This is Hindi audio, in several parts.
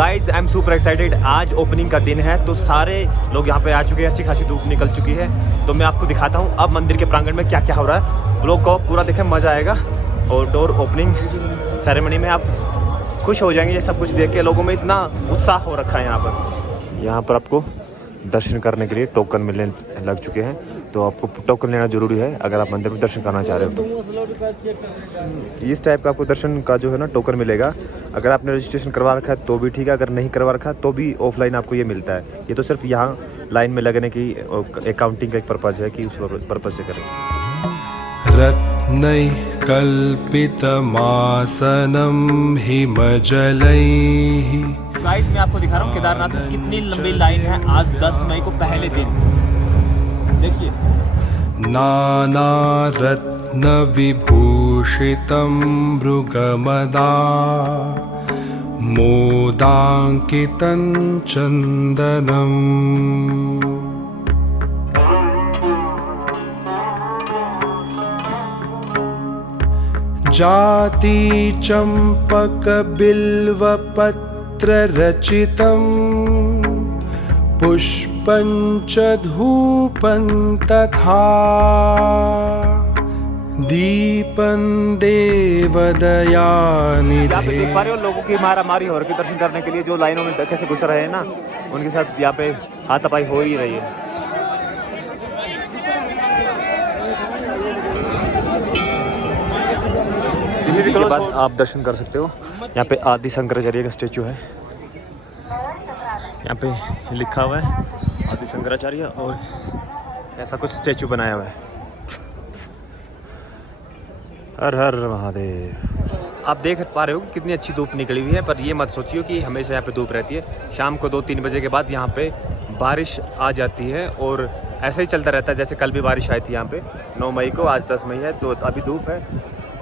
Guys I am super excited. आज ओपनिंग का दिन है तो सारे लोग यहाँ पे आ चुके हैं, अच्छी खासी धूप निकल चुकी है। तो मैं आपको दिखाता हूँ अब मंदिर के प्रांगण में क्या क्या हो रहा है। ब्लॉग को पूरा देखें, मज़ा आएगा। और डोर ओपनिंग सेरेमनी में आप खुश हो जाएंगे। ये सब कुछ देख के लोगों में इतना उत्साह हो रखा है। यहाँ पर आपको दर्शन करने के लिए टोकन मिलने लग चुके हैं, तो आपको टोकन लेना जरूरी है अगर आप मंदिर में दर्शन करना चाह रहे हो तो। इस टाइप का आपको दर्शन का जो है ना टोकन मिलेगा। अगर आपने रजिस्ट्रेशन करवा रखा है तो भी ठीक है, अगर नहीं करवा रखा तो भी ऑफलाइन आपको ये मिलता है। ये तो सिर्फ यहाँ लाइन में लगने की अकाउंटिंग का एक पर्पज़ है कि उस पर्पज़ से करें। रत्नै कल्पितमासनं हिमजलैः। गाइस मैं आपको दिखा रहा हूँ केदारनाथ में कितनी लंबी लाइन है। आज 10 मई को पहले दिन देखिए। नानारत्नविभूषितं मृगमदा मोदाङ्कितं चन्दनम्। जाति चंपक बिल्वपत्ररचितं पुष्पञ्च धूपं तथा दीपं देवदयानिधे। आप देख पा रहे हो लोगों की मारामारी हो रही है दर्शन करने के लिए। जो लाइनों में कैसे गुजर रहे हैं ना, उनके साथ यहाँ पे हाथापाई हो ही रही है। इसी के बाद आप दर्शन कर सकते हो। यहाँ पे आदि शंकराचार्य का स्टेचू है। यहाँ पे लिखा हुआ है आदि शंकराचार्य और ऐसा कुछ स्टेचू बनाया हुआ है। हर हर महादेव। आप देख पा रहे हो कि कितनी अच्छी धूप निकली हुई है, पर ये मत सोचिए कि हमेशा यहाँ पे धूप रहती है। शाम को 2-3 बजे के बाद यहाँ पे बारिश आ जाती है और ऐसे ही चलता रहता है। जैसे कल भी बारिश आई थी यहाँ पे 9 मई को, आज 10 मई है तो अभी धूप है।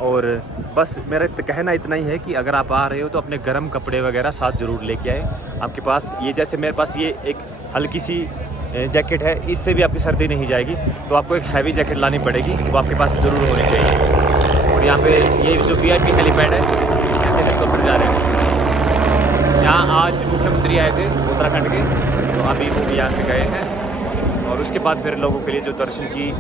और बस मेरा कहना इतना ही है कि अगर आप आ रहे हो तो अपने गर्म कपड़े वगैरह साथ ज़रूर लेके आए आपके पास। ये जैसे मेरे पास ये एक हल्की सी जैकेट है, इससे भी आपकी सर्दी नहीं जाएगी, तो आपको एक हैवी जैकेट लानी पड़ेगी, वो आपके पास ज़रूर होनी चाहिए। और यहाँ पे ये जो VIP हेलीपैड है, ऐसे हेलीकॉप्टर जा रहे हैं। यहाँ आज मुख्यमंत्री आए थे उत्तराखंड के, तो अभी वो भी यहाँ से गए हैं। और उसके बाद फिर लोगों के लिए जो दर्शन की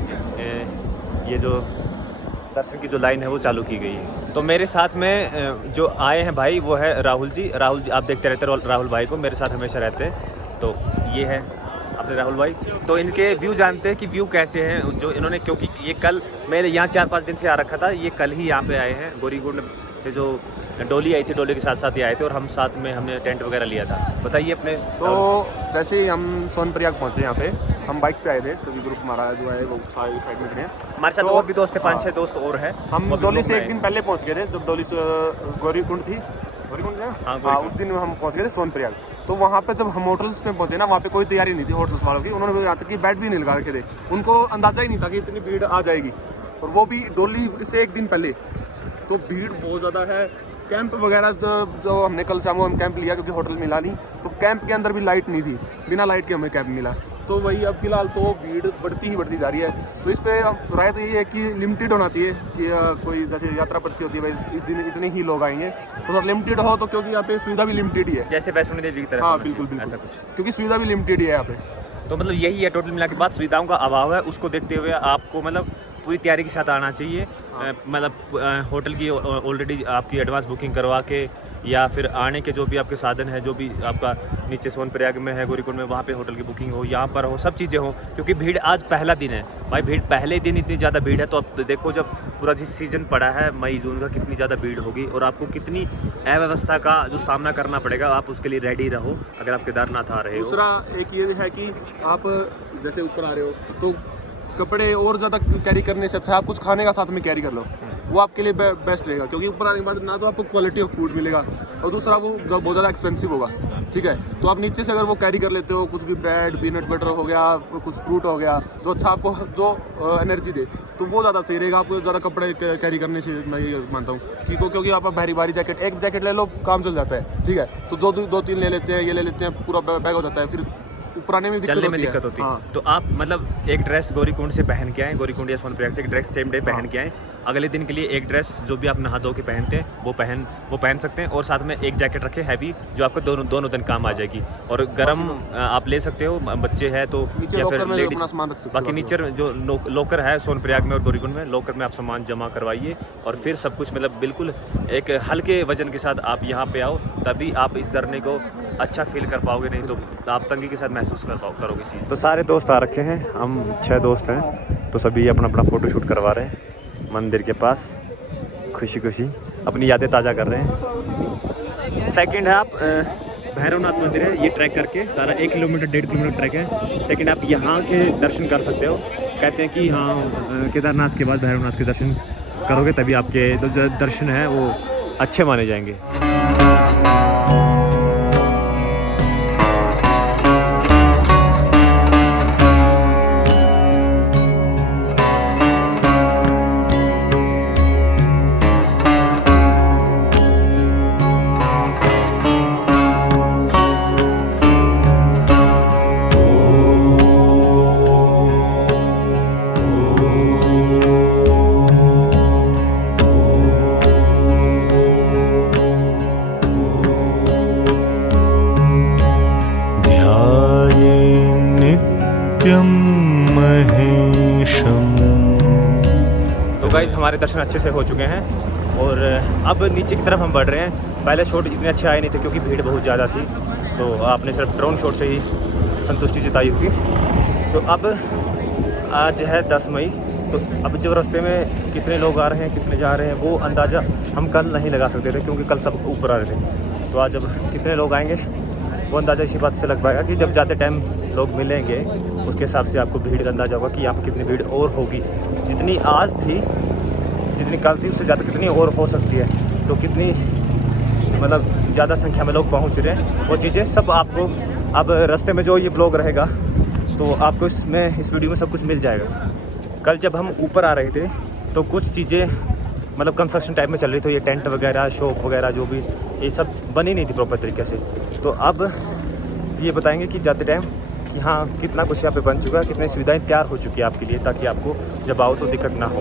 जो लाइन है वो चालू की गई है। तो मेरे साथ में जो आए हैं भाई वो है राहुल जी। राहुल जी आप देखते रहते हैं राहुल भाई को, मेरे साथ हमेशा रहते हैं। तो ये है अपने राहुल भाई। तो इनके व्यू जानते हैं कि व्यू कैसे हैं जो इन्होंने, क्योंकि ये कल मैं यहाँ 4-5 दिन से आ रखा था, ये कल ही यहाँ पे आए हैं। गौरीकुंड से जो डोली आई थी, डोली के साथ साथ ही आए थे और हम साथ में हमने टेंट वगैरह लिया था। बताइए अपने। तो जैसे ही हम सोनप्रयाग पहुंचे, यहाँ पे हम बाइक पे आए थे, सभी ग्रुप हमारा जो है वो साइड में खड़े हैं। हमारे साथ और भी दोस्त थे, 5-6 दोस्त और हैं। हम डोली से एक दिन पहले पहुंच गए थे, जब डोली से गौरीकुंड थी, गौरीकुंड हाँ, उस दिन हम पहुंच गए थे सोनप्रयाग। तो वहाँ पे जब हम होटल्स में पहुंचे ना, वहाँ पे कोई तैयारी नहीं थी होटल्स वालों की। उन्होंने यहाँ तक कि बेड भी नहीं लगा रखे थे, उनको अंदाजा ही नहीं था कि इतनी भीड़ आ जाएगी, और वो भी डोली से एक दिन पहले। तो भीड़ बहुत ज़्यादा है। कैंप वगैरह जो हमने कल शाम को हम कैंप लिया, क्योंकि होटल मिला नहीं, तो कैंप के अंदर भी लाइट नहीं थी, बिना लाइट के हमें कैंप मिला। तो वही अब फिलहाल तो भीड़ बढ़ती जा रही है। तो इस पर राय तो ये है कि लिमिटेड होना चाहिए कि कोई जैसे यात्रा पर्ची होती है, भाई इस दिन इतने ही लोग आएंगे, तो लिमिटेड हो, तो क्योंकि यहाँ पे सुविधा भी लिमिटेड ही है, जैसे वैष्णो देवी की तरह। हाँ बिल्कुल ऐसा कुछ, क्योंकि सुविधा भी लिमिटेड ही है यहाँ पे। तो मतलब यही है टोटल मिला के बाद, सुविधाओं का अभाव है। उसको देखते हुए आपको मतलब पूरी तैयारी के साथ आना चाहिए। मतलब होटल की ऑलरेडी आपकी एडवांस बुकिंग करवा के, या फिर आने के जो भी आपके साधन है, जो भी आपका नीचे सोनप्रयाग में है, गौरीकुंड में, वहाँ पे होटल की बुकिंग हो, यहाँ पर हो, सब चीज़ें हो। क्योंकि भीड़ आज पहला दिन है भाई, भीड़ पहले दिन इतनी ज़्यादा भीड़ है। तो अब देखो जब पूरा जिस सीज़न पड़ा है मई जून का, कितनी ज़्यादा भीड़ होगी और आपको कितनी अव्यवस्था का जो सामना करना पड़ेगा। आप उसके लिए रेडी रहो अगर आप केदारनाथ आ रहे हो। दूसरा एक ये है कि आप जैसे ऊपर आ रहे हो तो कपड़े और ज़्यादा कैरी करने से अच्छा आप कुछ खाने का साथ में कैरी कर लो, वो आपके लिए बेस्ट रहेगा। क्योंकि ऊपर आने के बाद ना तो आपको क्वालिटी ऑफ फूड मिलेगा, और दूसरा वो बहुत ज़्यादा एक्सपेंसिव होगा। ठीक है, तो आप नीचे से अगर वो कैरी कर लेते हो, कुछ भी ब्रेड, पीनट बटर हो गया, कुछ फ्रूट हो गया, जो अच्छा आपको जो एनर्जी दे, तो वो ज़्यादा सही रहेगा। आपको ज़्यादा कपड़े कैरी करने से मैं ये मानता हूँ कि क्योंकि आप भारी जैकेट, एक जैकेट ले लो काम चल जाता है। ठीक है, तो 2-3 ले लेते हैं, ये ले लेते हैं, पूरा बैग हो जाता है, फिर पुराने में चलने में दिक्कत होती है। हाँ। तो आप मतलब एक ड्रेस गौरीकुंड से पहन के आए, गौरीकुंड या सोनप्रयाग से एक ड्रेस सेम डे पहन के आए। अगले दिन के लिए एक ड्रेस जो भी आप नहा धो के पहनते हैं वो पहन सकते हैं, और साथ में एक जैकेट रखें हैवी, जो आपको दोनों दिन काम आ जाएगी। और गर्म आप ले सकते हो, बच्चे हैं तो, या फिर लेडीज। बाकी नीचे जो लॉकर है सोनप्रयाग में और गौरीकुंड में, लॉकर में आप सामान जमा करवाइए और फिर सब कुछ मतलब बिल्कुल एक हल्के वजन के साथ आप यहाँ पे आओ, तभी आप इस झरने को अच्छा फील कर पाओगे, नहीं तो आप तंगी के साथ महसूस करोगे इस चीज़। तो सारे दोस्त आ रखे हैं, हम 6 दोस्त हैं, तो सभी अपना अपना फ़ोटो शूट करवा रहे हैं मंदिर के पास, खुशी खुशी अपनी यादें ताज़ा कर रहे हैं। सेकंड है आप भैरवनाथ मंदिर है, ये ट्रैक करके सारा 1 किलोमीटर 1.5 किलोमीटर ट्रैक है। सेकंड आप यहाँ के दर्शन कर सकते हो, कहते हैं कि हाँ केदारनाथ के बाद भैरवनाथ के दर्शन करोगे तभी आपके जो दर्शन है वो अच्छे माने जाएंगे। तो गाइस हमारे दर्शन अच्छे से हो चुके हैं और अब नीचे की तरफ हम बढ़ रहे हैं। पहले शॉट इतने अच्छे आए नहीं थे क्योंकि भीड़ बहुत ज़्यादा थी, तो आपने सिर्फ ड्रोन शॉट से ही संतुष्टि जताई होगी। तो अब आज है 10 मई, तो अब जो रास्ते में कितने लोग आ रहे हैं कितने जा रहे हैं वो अंदाज़ा हम कल नहीं लगा सकते थे, क्योंकि कल सब ऊपर आ रहे थे। तो आज अब कितने लोग आएंगे वो अंदाज़ा इसी बात से लग पाएगा कि जब जाते टाइम लोग मिलेंगे उसके हिसाब से आपको भीड़ का अंदाज़ा होगा कि यहाँ पर कितनी भीड़ और होगी। जितनी आज थी जितनी कल थी उससे ज़्यादा कितनी और हो सकती है, तो कितनी मतलब ज़्यादा संख्या में लोग पहुँच रहे हैं वो चीज़ें सब आपको अब रास्ते में जो ये ब्लॉग रहेगा तो आपको इसमें इस वीडियो में सब कुछ मिल जाएगा। कल जब हम ऊपर आ रहे थे तो कुछ चीज़ें मतलब कंस्ट्रक्शन टाइप में चल रही थी, ये टेंट वगैरह शॉप वगैरह जो भी ये सब बनी नहीं थी प्रॉपर तरीके से। तो अब ये बताएंगे कि जाते टाइम कि हाँ कितना कुछ यहाँ पे बन चुका है, कितनी सुविधाएं तैयार हो चुकी है आपके लिए, ताकि आपको जब आओ तो दिक्कत ना हो।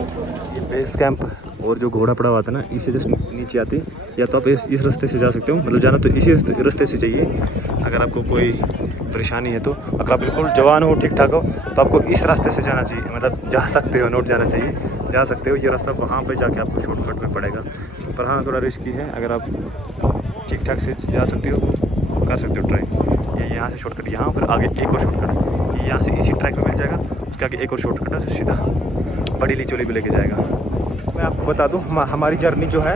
ये बेस कैंप और जो घोड़ा पड़ा हुआ था ना, इससे जस्ट नीचे आती, या तो आप इस रास्ते से जा सकते हो, मतलब जाना तो इसी रास्ते से चाहिए अगर आपको कोई परेशानी है। तो अगर आप बिल्कुल जवान हो ठीक ठाक हो तो आपको इस रास्ते से जाना चाहिए, मतलब जा सकते हो, नोट जाना चाहिए, जा सकते हो। ये रास्ता वहाँ पे जाके आपको शॉर्टकट में पड़ेगा, पर हाँ थोड़ा रिस्की है। अगर आप ठीक ठाक से जा सकते हो कर सकते हो ट्राई। ये यहाँ से शॉर्टकट, यहाँ पर आगे एक और शॉर्टकट, ये यहाँ से इसी ट्रैक में मिल जाएगा, उसके आगे एक और शॉर्टकट है सीधा बड़ी लिचोली पे लेके जाएगा। मैं आपको बता दूँ हमारी जर्नी जो है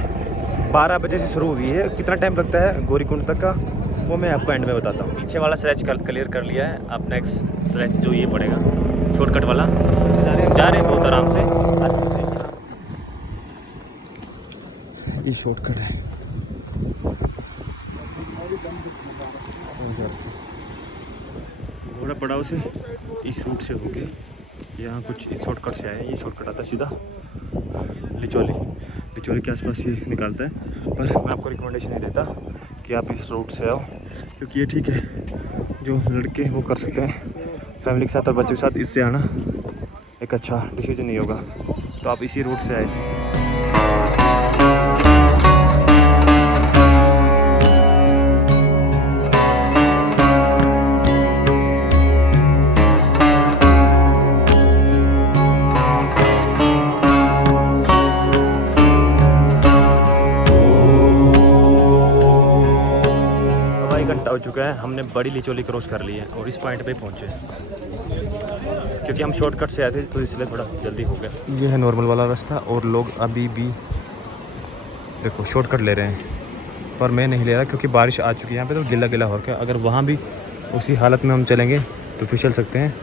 12 बजे से शुरू हुई है। कितना टाइम लगता है गौरीकुंड तक का वो मैं आपको एंड में बताता हूँ। पीछे वाला स्ट्रेच क्लियर कर लिया है, अब नेक्स्ट स्ट्रेच जो ये पड़ेगा शॉर्टकट वाला, इससे जा रहे हैं बहुत आराम से। ये शॉर्टकट है, घोड़ा पड़ाव से इस रूट से होके यहाँ कुछ इस शॉर्टकट से आए। ये शॉर्टकट आता है सीधा लिचोली के आसपास ये निकालता है, पर मैं आपको रिकमेंडेशन नहीं देता कि आप इस रूट से आओ, क्योंकि ये ठीक है जो लड़के वो कर सकते हैं फैमिली के साथ और बच्चों के साथ, इससे आना एक अच्छा डिसीजन नहीं होगा। तो आप इसी रूट से आए। हो चुका है, हमने बड़ी लिचोली क्रॉस कर ली है और इस पॉइंट पे पहुंचे, क्योंकि हम शॉर्टकट से आए थे तो इसलिए थोड़ा जल्दी हो गया। ये है नॉर्मल वाला रास्ता और लोग अभी भी देखो शॉर्टकट ले रहे हैं, पर मैं नहीं ले रहा क्योंकि बारिश आ चुकी है यहाँ पे, तो गिला गिला हो रहा है। अगर वहाँ भी उसी हालत में हम चलेंगे तो फिसल सकते हैं,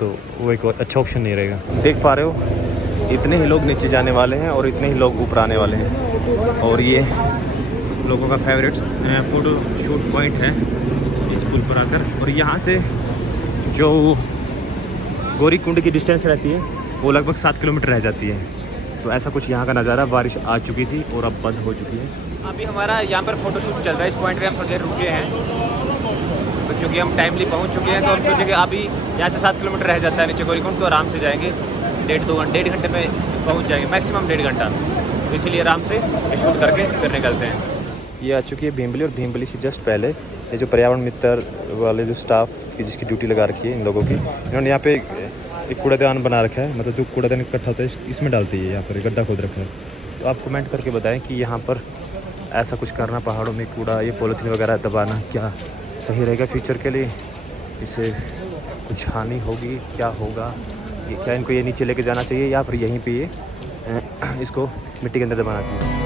तो वो एक अच्छा ऑप्शन नहीं रहेगा। देख पा रहे हो इतने ही लोग नीचे जाने वाले हैं और इतने ही लोग ऊपर आने वाले हैं, और ये लोगों का फेवरेट फ़ोटो शूट पॉइंट है इस पुल पर आकर। और यहाँ से जो गौरीकुंड की डिस्टेंस रहती है वो लगभग 7 किलोमीटर रह जाती है। तो ऐसा कुछ यहाँ का नज़ारा। बारिश आ चुकी थी और अब बंद हो चुकी है। अभी हमारा यहाँ पर फ़ोटो शूट चल रहा है, इस पॉइंट पे हम थोड़ी देर रुके हैं, तो क्योंकि हम टाइमली पहुँच चुके हैं तो हम सोचे कि अभी यहाँ से 7 किलोमीटर रह जाता है नीचे गौरीकुंड, तो आराम से जाएंगे, 1.5 घंटे में पहुंच जाएंगे, मैक्सिमम 1.5 घंटा। तो इसीलिए आराम से शूट करके फिर निकलते हैं। ये आ चुकी है भीमबली, और भीमबली से जस्ट पहले ये जो पर्यावरण मित्र वाले जो स्टाफ की जिसकी ड्यूटी लगा रखी है इन लोगों की, इन्होंने यहाँ पे एक कूड़ादान बना रखा है। मतलब जो कूड़ादान इकट्ठा होता है इसमें डालती है, यहाँ पर गड्ढा खोद रखा है। तो आप कमेंट करके बताएं कि यहाँ पर ऐसा कुछ करना, पहाड़ों में कूड़ा ये पॉलीथीन वगैरह दबाना क्या सही रहेगा फ्यूचर के लिए? इससे कुछ हानि होगी, क्या होगा? ये क्या इनको ये नीचे लेके जाना चाहिए या फिर यहीं पे ये इसको मिट्टी के अंदर दबाना चाहिए?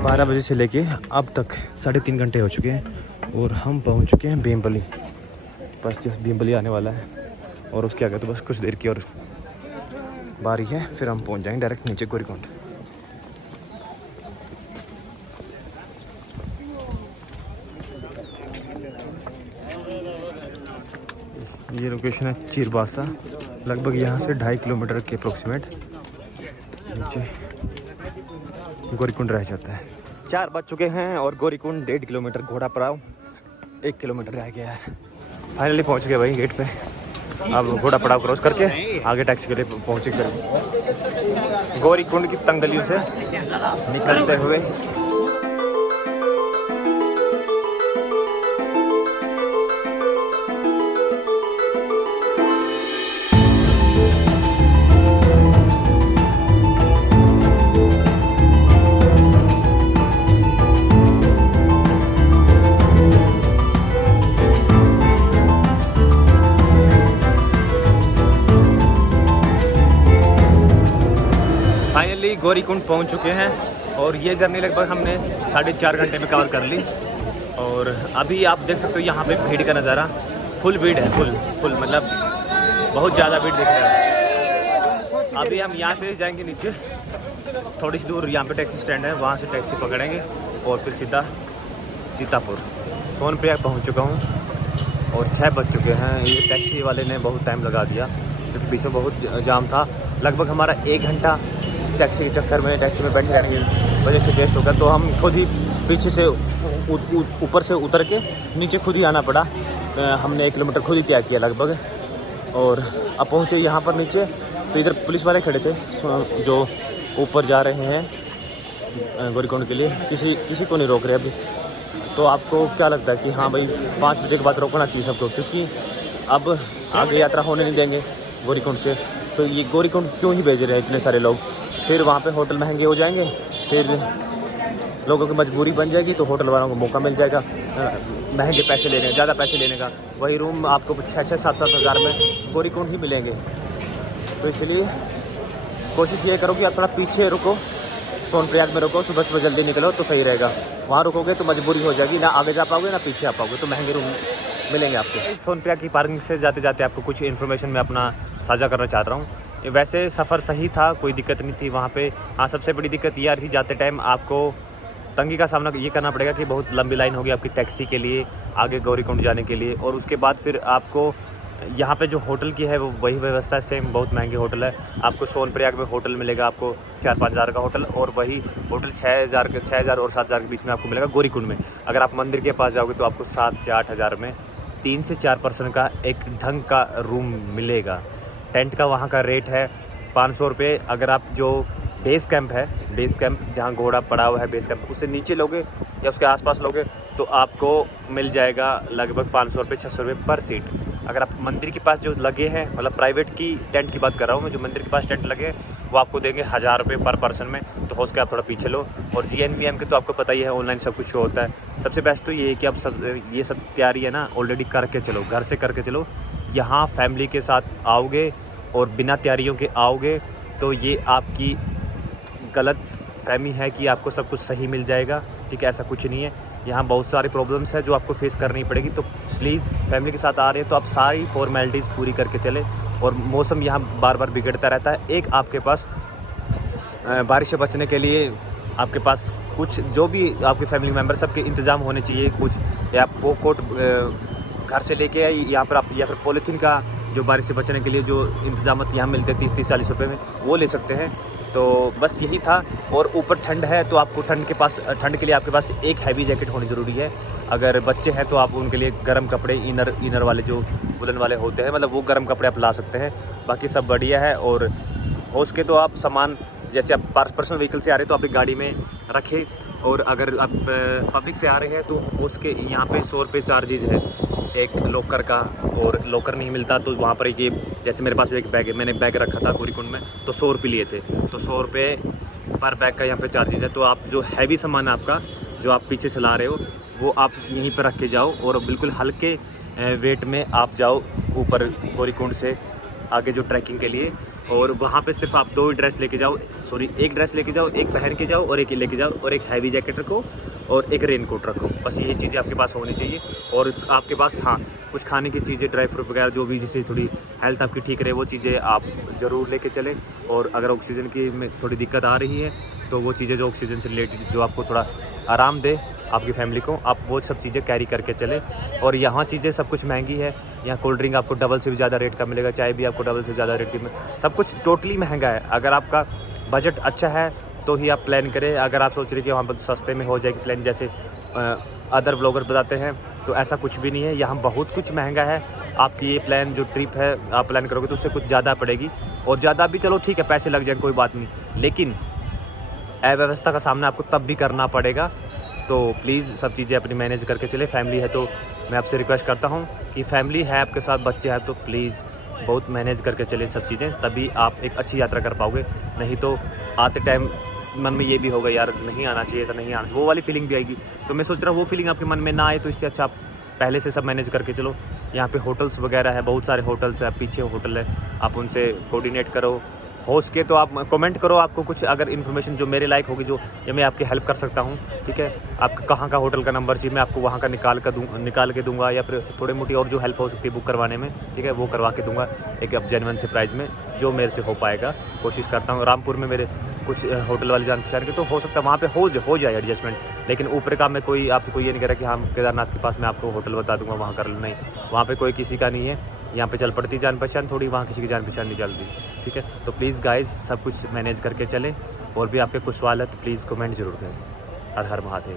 12 बजे से लेके अब तक 3.5 घंटे हो चुके हैं और हम पहुंच चुके हैं भीमबली। बस जस्ट भीमबली आने वाला है और उसके आगे तो बस कुछ देर की और बारी है, फिर हम पहुंच जाएंगे डायरेक्ट नीचे गौरीकुंड। ये लोकेशन है चिरबासा, लगभग यहाँ से 2.5 किलोमीटर के अप्रोक्सीमेट नीचे गौरीकुंड रह जाता है। 4 बज चुके हैं और गौरीकुंड 1.5 किलोमीटर, घोड़ा पड़ाव 1 किलोमीटर रह गया है। फाइनली पहुँच गए भाई गेट पे। अब घोड़ा पड़ाव क्रॉस करके आगे टैक्सी के लिए पहुँचे फिर गौरीकुंड की तंगलियों से निकलते हुए। फाइनली गौरीकुंड पहुंच चुके हैं और ये जर्नी लगभग हमने 4.5 घंटे में कवर कर ली। और अभी आप देख सकते हो यहाँ पे भीड़ का नज़ारा, फुल भीड़ है, फुल मतलब बहुत ज़्यादा भीड़ दिख रहा है। अभी हम यहाँ से जाएंगे नीचे थोड़ी सी दूर, यहाँ पे टैक्सी स्टैंड है, वहाँ से टैक्सी पकड़ेंगे और फिर सीधा सीतापुर। सोनप्रयाग पहुँच चुका हूँ और 6 बज चुके हैं। ये टैक्सी वाले ने बहुत टाइम लगा दिया क्योंकि पीछे बहुत जाम था। लगभग हमारा 1 घंटा इस टैक्सी के चक्कर में, टैक्सी में बैठे रहने की वजह से वेस्ट हो गया। तो हम खुद ही पीछे से ऊपर से उतर के नीचे खुद ही आना पड़ा। हमने 1 किलोमीटर खुद ही तय किया लगभग। और अब पहुँचे यहाँ पर नीचे, तो इधर पुलिस वाले खड़े थे जो ऊपर जा रहे हैं गौरीकुंड के लिए, किसी को नहीं रोक रहे अभी। तो आपको क्या लगता है कि हाँ भाई 5 बजे के बाद रोकना चाहिए सबको, क्योंकि अब आगे यात्रा होने नहीं देंगे गौरीकुंड से। तो ये गौरीकुंड क्यों ही भेज रहे हैं इतने सारे लोग? फिर वहाँ पे होटल महंगे हो जाएंगे, फिर लोगों की मजबूरी बन जाएगी, तो होटल वालों को मौका मिल जाएगा महंगे पैसे लेने, ज़्यादा पैसे लेने का। वही रूम आपको 6-7 हज़ार में गौरीकुंड ही मिलेंगे। तो इसलिए कोशिश ये करो कि आप थोड़ा पीछे रुको, सोनप्रयाग में रुको, सुबह सुबह जल्दी निकलो तो सही रहेगा। वहाँ रुकोगे तो मजबूरी हो जाएगी, ना आगे जा पाओगे ना पीछे आ पाओगे, तो महंगे रूम मिलेंगे आपको। सोनप्रयाग की पार्किंग से जाते जाते आपको कुछ इन्फॉर्मेशन मैं अपना साझा करना चाह रहा हूँ। वैसे सफ़र सही था, कोई दिक्कत नहीं थी वहाँ पे। हाँ, सबसे बड़ी दिक्कत ये आ रही थी, जाते टाइम आपको तंगी का सामना ये करना पड़ेगा कि बहुत लंबी लाइन होगी आपकी टैक्सी के लिए आगे गौरीकुंड जाने के लिए। और उसके बाद फिर आपको यहाँ पे जो होटल की है वो वही व्यवस्था है, सेम बहुत महंगे होटल है। आपको सोनप्रयाग में होटल मिलेगा आपको 4-5 हज़ार का होटल, और वही होटल 6,000 और 7,000 के बीच में आपको मिलेगा गौरीकुंड में। अगर आप मंदिर के पास जाओगे तो आपको 7 से 8 हज़ार में 3 से 4 पर्सन का एक ढंग का रूम मिलेगा। टेंट का वहाँ का रेट है 500 रुपये। अगर आप जो बेस कैंप जहाँ घोड़ा पड़ा हुआ है बेस कैंप, उससे नीचे लोगे या उसके आसपास लोगे तो आपको मिल जाएगा लगभग 500 रुपये 600 रुपये पर सीट। अगर आप मंदिर के पास जो लगे हैं, मतलब प्राइवेट की टेंट की बात कर रहा हूँ मैं, जो मंदिर के पास टेंट लगे हैं वो आपको देंगे 1000 रुपये पर पर्सन में। तो हो सके आप थोड़ा पीछे लो। और GNVM के तो आपको पता ही है, ऑनलाइन सब कुछ शो होता है। सबसे बेस्ट तो ये है कि आप ये सब तैयारी है ना ऑलरेडी करके चलो, घर से करके चलो। यहाँ फैमिली के साथ आओगे और बिना तैयारियों के आओगे तो ये आपकी गलत फहमी है कि आपको सब कुछ सही मिल जाएगा। ठीक है, ऐसा कुछ नहीं है। यहाँ बहुत सारी प्रॉब्लम्स है जो आपको फेस करनी पड़ेगी। तो प्लीज़ फैमिली के साथ आ रहे हैं तो आप सारी फॉर्मेलिटीज़ पूरी करके चले। और मौसम यहाँ बार बार बिगड़ता रहता है। एक आपके पास बारिश से बचने के लिए आपके पास कुछ जो भी आपके फैमिली मेम्बर सबके इंतज़ाम होने चाहिए, कुछ या आप वो कोट घर से लेके आए यहाँ पर आप, या फिर पॉलीथीन का जो बारिश से बचने के लिए जो इंतजाम यहाँ मिलते हैं 30-40 रुपये में, वो ले सकते हैं। तो बस यही था। और ऊपर ठंड है तो आपको ठंड के लिए आपके पास एक हैवी जैकेट होनी ज़रूरी है। अगर बच्चे हैं तो आप उनके लिए गर्म कपड़े इनर वाले जो वुलन वाले होते हैं, मतलब वो गर्म कपड़े आप ला सकते हैं। बाकी सब बढ़िया है। और हो सके तो आप सामान जैसे आप पर्सनल व्हीकल से आ रहे हैं तो आपकी गाड़ी में रखें, और अगर आप पब्लिक से आ रहे हैं तो हो सके यहाँ पे 100 रुपये चार्जेज़ है एक लॉकर का, और लॉकर नहीं मिलता तो वहाँ पर ये जैसे मेरे पास एक बैग है, मैंने बैग रखा था गौरीकुंड में तो 100 रुपये लिए थे, तो 100 रुपये पर बैग का यहाँ पे चार्जेज़ है। तो आप जो हैवी सामान आपका जो आप पीछे से ला रहे हो वो आप यहीं पर रख के जाओ, और बिल्कुल हल्के वेट में आप जाओ ऊपर गौरीकुंड से आगे जो ट्रैकिंग के लिए। और वहाँ पे सिर्फ आप 2 ड्रेस लेके जाओ, एक ड्रेस लेके जाओ, एक पहन के जाओ और एक लेके जाओ, और एक हैवी जैकेट रखो और एक रेन कोट रखो। बस यही चीज़ें आपके पास होनी चाहिए। और आपके पास हाँ कुछ खाने की चीज़ें, ड्राई फ्रूट वगैरह जो भी, जिससे थोड़ी हेल्थ आपकी ठीक रहे, वो चीज़ें आप ज़रूर लेके चलें। और अगर ऑक्सीजन की में थोड़ी दिक्कत आ रही है तो वो चीज़ें जो ऑक्सीजन से रिलेटेड जो आपको थोड़ा आराम दे आपकी फैमिली को, आप वो सब चीज़ें कैरी करके चलें। और यहाँ चीज़ें सब कुछ महंगी है, यहाँ कोल्ड ड्रिंक आपको डबल से भी ज़्यादा रेट का मिलेगा, चाय भी आपको डबल से ज़्यादा रेट की, सब कुछ टोटली महंगा है। अगर आपका बजट अच्छा है तो ही आप प्लान करें। अगर आप सोच रहे कि वहाँ पर सस्ते में हो जाएगी प्लान जैसे अदर ब्लॉगर बताते हैं, तो ऐसा कुछ भी नहीं है। यहाँ बहुत कुछ महंगा है। आपकी ये प्लान जो ट्रिप है आप प्लान करोगे तो उससे कुछ ज़्यादा पड़ेगी, और ज़्यादा भी चलो ठीक है पैसे लग जाए कोई बात नहीं, लेकिन अव्यवस्था का सामना आपको तब भी करना पड़ेगा। तो प्लीज़ सब चीज़ें अपनी मैनेज करके चले। फैमिली है तो मैं आपसे रिक्वेस्ट करता हूँ कि फैमिली है आपके साथ, बच्चे हैं तो प्लीज़ बहुत मैनेज करके चलें सब चीज़ें, तभी आप एक अच्छी यात्रा कर पाओगे। नहीं तो आते टाइम मन में ये भी होगा यार नहीं आना चाहिए था, नहीं आना, वो वाली फीलिंग भी आएगी। तो मैं सोच रहा हूँ वो फीलिंग आपके मन में ना आए, तो इससे अच्छा आप पहले से सब मैनेज करके चलो। यहाँ पे होटल्स वगैरह है, बहुत सारे होटल्स है, पीछे होटल है, आप उनसे कोऑर्डिनेट करो। हो सके तो आप कमेंट करो, आपको कुछ अगर इन्फॉर्मेशन जो मेरे लायक होगी, जो ये मैं आपकी हेल्प कर सकता हूँ, ठीक है। आपका कहाँ का होटल का नंबर चाहिए, मैं आपको वहाँ का निकाल के दूंगा, या फिर थोड़ी मोटी और जो हेल्प हो सकती है बुक करवाने में, ठीक है, वो करवा के दूंगा एक अब जेन्युइन से प्राइस में, जो मेरे से हो पाएगा कोशिश करता हूँ। रामपुर में मेरे कुछ होटल वाले जान पहचान के, तो हो सकता है वहाँ पे हो जाए एडजस्टमेंट, लेकिन ऊपर का मैं कोई आपको ये नहीं कह रहा कि हाँ केदारनाथ के पास मैं आपको होटल बता दूंगा वहाँ कर लो, नहीं, वहाँ पे कोई किसी का नहीं है। यहाँ पे चल पड़ती जान पहचान थोड़ी, वहाँ किसी की जान पहचान नहीं चलती, ठीक है। तो प्लीज़ गाइज सब कुछ मैनेज करके चलें, और भी आपके कुछ सवाल है तो प्लीज़ कमेंट जरूर करें। हर हर महादेव।